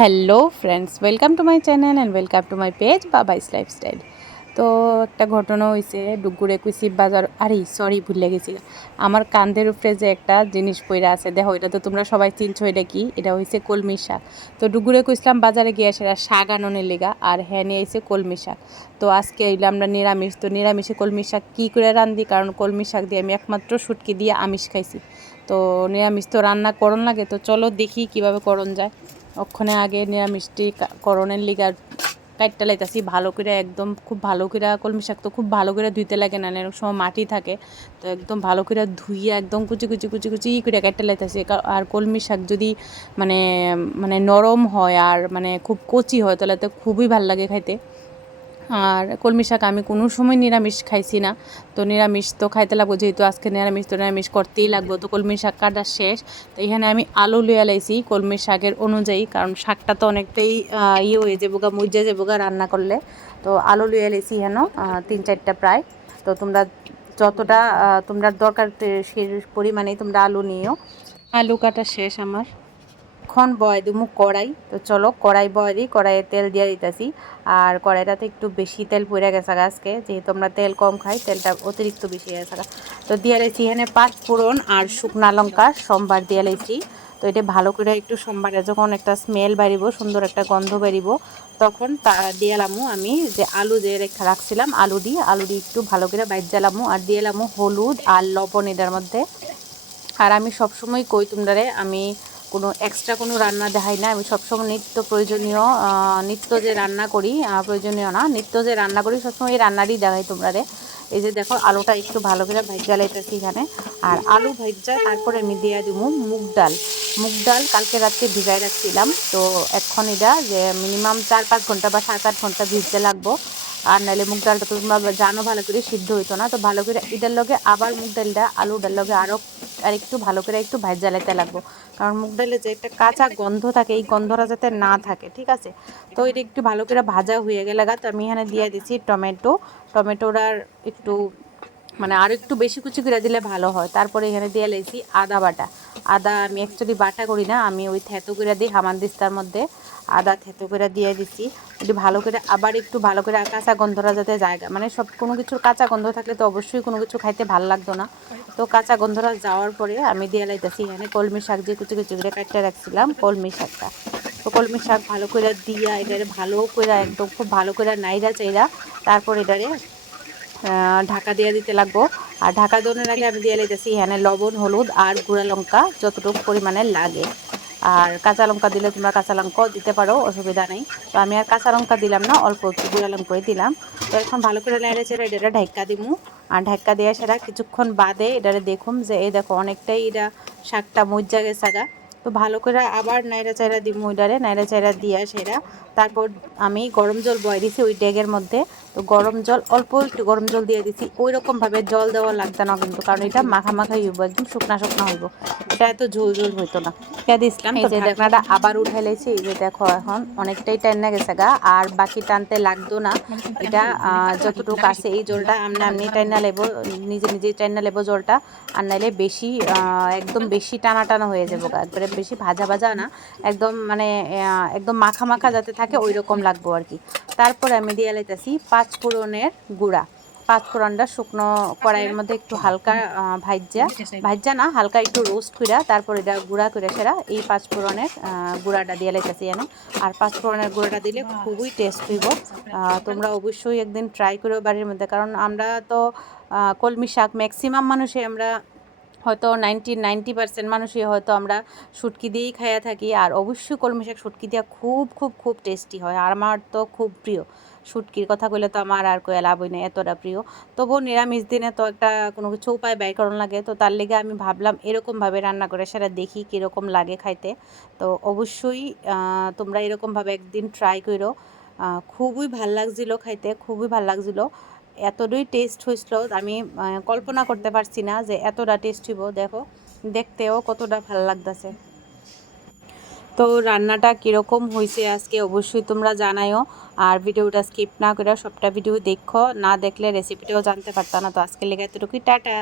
Hello friends, welcome to my channel and welcome to my page Babai's lifestyle. তো একটা ঘটনা হয়েছে ডুগুরে কুইসি বাজার। আরে সরি, ভুলে গেছি। আমার কাঁধের উপরে যে একটা জিনিস পইরা আছে, দেখো এটা তো তোমরা সবাই চিনছো। এটা কি? এটা হয়েছে কলমি শাক। তো ডুগুরে কুইসলাম বাজারে গিয়ে সেটা শাক আননের লেগা, আর হ্যাঁ নিয়ে এসে কলমি শাক। তো আজকে এলাম আমরা নিরামিষ। তো নিরামিষে কলমি শাক কী করে রান্ধি, কারণ কলমি শাক দিয়ে আমি একমাত্র শুটকি দিয়ে আমিষ খাইছি। তো নিরামিষ তো রান্না করণ লাগে, তো চলো দেখি কিভাবে করণ যায়। ওখানে আগে নিরামিষটি করণের লিগা কাটতে লাইতাছি ভালো করে, একদম খুব ভালো করে। কলমি শাক তো খুব ভালো করে ধুইতে লাগে না, এরকম সময় মাটি থাকে। তো একদম ভালো করে ধুইয়া একদম কুচি কুচি কুচি কুচি করে কাটতে লাইতাছি। আর কলমি শাক যদি মানে মানে নরম হয় আর মানে খুব কচি হয়, তাহলে তো খুবই ভালো লাগে খাইতে। আর কলমি শাক আমি কোনো সময় নিরামিষ খাইছি না। তো নিরামিষ তো খাইতে লাগবো, যেহেতু আজকে নিরামিষ, তো নিরামিষ করতেই লাগবো। তো কলমি শাক কাটা শেষ। তো এখানে আমি আলু লিয়ে লাইছি কলমি শাকের অনুযায়ী, কারণ শাকটা তো অনেকটাই ইয়ে হয়ে যাবো গা, মজা যাবো গা রান্না করলে। তো আলু লিয়ে লাইছি হেন 3-4টা প্রায়। তো তোমরা যতটা তোমরা দরকার সেই পরিমাণেই তোমরা আলু নিও। আলু কাটা শেষ আমার। এখন বয় দিমু কড়াই। তো চলো কড়াই বয় দিই, কড়াইয়ে তেল দিয়ে দিতেছি। আর কড়াইটাতে একটু বেশি তেল পড়ে গেছে আজকে, যেহেতু আমরা তেল কম খাই, তেলটা অতিরিক্ত বেশি হয়ে গেছে। তো দিয়ে লাইছি এখানে 5 ফোড়ন আর শুকনা লঙ্কা সম্বার দিয়ে লাইছি। তো এটা ভালো করে একটু সম্বারে যখন একটা স্মেল বাড়িব, সুন্দর একটা গন্ধ বাড়িব, তখন তা দিয়ে এলামু আমি যে আলু যে রেখা রাখছিলাম, আলু দিয়ে একটু ভালো করে বাইর জ্বালামু। আর দিয়ে এলামু হলুদ আর লবণ এটার মধ্যে। আর আমি সবসময় কই তোমরা, আমি কোনো এক্সট্রা কোনো রান্না দেখাই না। আমি সবসময় নিত্য প্রয়োজনীয়, নিত্য যে রান্না করি, প্রয়োজনীয় না, নিত্য যে রান্না করি সবসময় এই রান্নারই দেখাই তোমরা। এই যে দেখো আলুটা একটু ভালো করে ভাজা লাইতেছি এখানে। আর আলু ভাজা তারপরে আমি দিয়ে দিব মুগ ডাল। মুগ ডাল কালকে রাত্রে ভিজাই রাখছিলাম। তো এখন এটা যে মিনিমাম 4-5 ঘন্টা বা 7-8 ঘন্টা ভিজতে লাগবো। আর নাহলে মুগ ডালটা তো তোমরা জানো ভালো করে সিদ্ধ হইতো না। তো ভালো করে এটার লগে আবার মুগ ডালটা আলুটার লগে আর একটু ভালো করে একটু ভাজা লাইতে লাগবো, কারণ মুগ ডালে যে একটা কাঁচা গন্ধ থাকে, এই গন্ধটা যাতে না থাকে, ঠিক আছে। তো এটা একটু ভালো করে ভাজা হয়ে গেলে তো আমি এখানে দিয়ে দিচ্ছি টমেটোটার একটু মানে আরও একটু বেশি কুচি করে দিলে ভালো হয়। তারপরে এখানে দিয়ে লাইছি আদা বাটা। আদা আমি অ্যাকচুয়ালি বাটা করি না, আমি ওই থেতো করে দিই হামানদিস্তার মধ্যে। আদা থেতো করে দিয়ে দিচ্ছি। এটি ভালো করে আবার একটু ভালো করে কাঁচা গন্ধটা যাতে জায়গা, মানে সব কোনো কিছুর কাঁচা গন্ধ থাকলে তো অবশ্যই কোনো কিছু খাইতে ভালো লাগতো না। তো কাঁচা গন্ধটা যাওয়ার পরে আমি দিয়ে লাইতেছি এখানে কলমি শাক, যে কুচি কুচি করে কাটতে রাখছিলাম কলমি শাকটা। তো কলমি শাক ভালো করে দিয়া এটারে ভালো করে একদম খুব ভালো করে নাইরা চাইরা, তারপর এটারে ঢাকা দিয়ে দিতে লাগবো। আর ঢাকা দেওয়ার আগে আমি দিয়ে লাইতেছি এখানে লবণ, হলুদ আর গুঁড়া লঙ্কা যতটুকু পরিমাণে লাগে। আর কাঁচা লঙ্কা দিলে তোমরা কাঁচা লঙ্কাও দিতে পারো, অসুবিধা নেই। তো আমি আর কাঁচা লঙ্কা দিলাম না, অল্প একটু গুঁড়া লঙ্কাই দিলাম। তো এখন ভালো করে নেড়ে চেড়ে এটা ঢাক্কা দিমু। আর ঢাক্কা দিয়ে সেটা কিছুক্ষণ বাদে এটারে দেখুম যে এই দেখো অনেকটাই এটা শাকটা মজ্জা গেছে গা। তো ভালো করে আবার নাইড়া চাইড়া দিমু, ওইটারে নাইড়া চাইড়া দিয়া সেটা। তারপর আমি গরম জল বয় দিছি ওই ডেগের মধ্যে। তো গরম জল অল্প একটু গরম জল দিয়ে দিছি, ওই রকমভাবে জল দেওয়া লাগতো না কিন্তু, কারণ এটা মাখা মাখাই হইব, একদম শুকনা শুকনা হইব, এটা এত ঝোল ঝোল হইতো না। দিছিলাম এই যে ঢাকনাটা আবার উঠে লেছি। এই যে দেখো এখন অনেকটাই টাইনা গেছে গা, আর বাকি টানতে লাগতো না। এটা যতটুকু আছে এই জলটা আমরা এমনি টাইনা লেবো, নিজে নিজেই টাইনা লেবো জলটা। আর নাইলে বেশি একদম বেশি টানা টানা হয়ে যাবো গা, একবারে বেশি ভাজা ভাজা না, একদম মানে একদম মাখা মাখা যাতে থাকে ওই রকম লাগবো আর কি। তারপরে আমি দিয়ে লাইতেছি 5 ফোড়নের গুঁড়া। 5 ফোড়নটা শুকনো কড়াইয়ের মধ্যে একটু হালকা ভাজা না, হালকা একটু রোস্ট কইরা তারপর এটা গুঁড়া করে সেরা এই 5 ফোড়নের গুঁড়াটা দিয়ে লাইতেছি এনে। আর 5 ফোড়নের গুঁড়াটা দিলে খুবই টেস্ট হইব। তোমরা অবশ্যই একদিন ট্রাই করো বাড়ির মধ্যে, কারণ আমরা তো কলমি শাক ম্যাক্সিমাম মানুষই আমরা হয়তো 90% মানুষই হয়তো আমরা শুটকি দিয়েই খাইয়া থাকি। আর অবশ্যই কলমি শাক শুটকি দিয়া খুব খুব খুব টেস্টি হয়, আর আমার তো খুব প্রিয়। শুটকির কথা কইলে তো আমার আর কয়ে লাভই নেই, এতটা প্রিয়। তবুও নিরামিষ দিনে তো একটা কোনো কিছু উপায় ব্যয় করানো লাগে, তো তার লেগে আমি ভাবলাম এরকমভাবে রান্না করে সেটা দেখি কীরকম লাগে খাইতে। তো অবশ্যই তোমরা এরকমভাবে একদিন ট্রাই করো। খুবই ভাল লাগছিলো খাইতে, খুবই ভাল লাগছিলো। এতটাই টেস্ট হয়েছিল, আমি কল্পনা করতে পারছি না যে এতটা টেস্ট হইব। দেখো দেখতেও কতটা ভালো লাগতেছে। তো রান্নাটা কীরকম হয়েছে আজকে অবশ্যই তোমরা জানাইও। আর ভিডিওটা স্কিপ না করে সবটা ভিডিও দেখো, না দেখলে রেসিপিটাও জানতে পারতাম না। তো আজকের লেগে এতটুকুই, টাটা।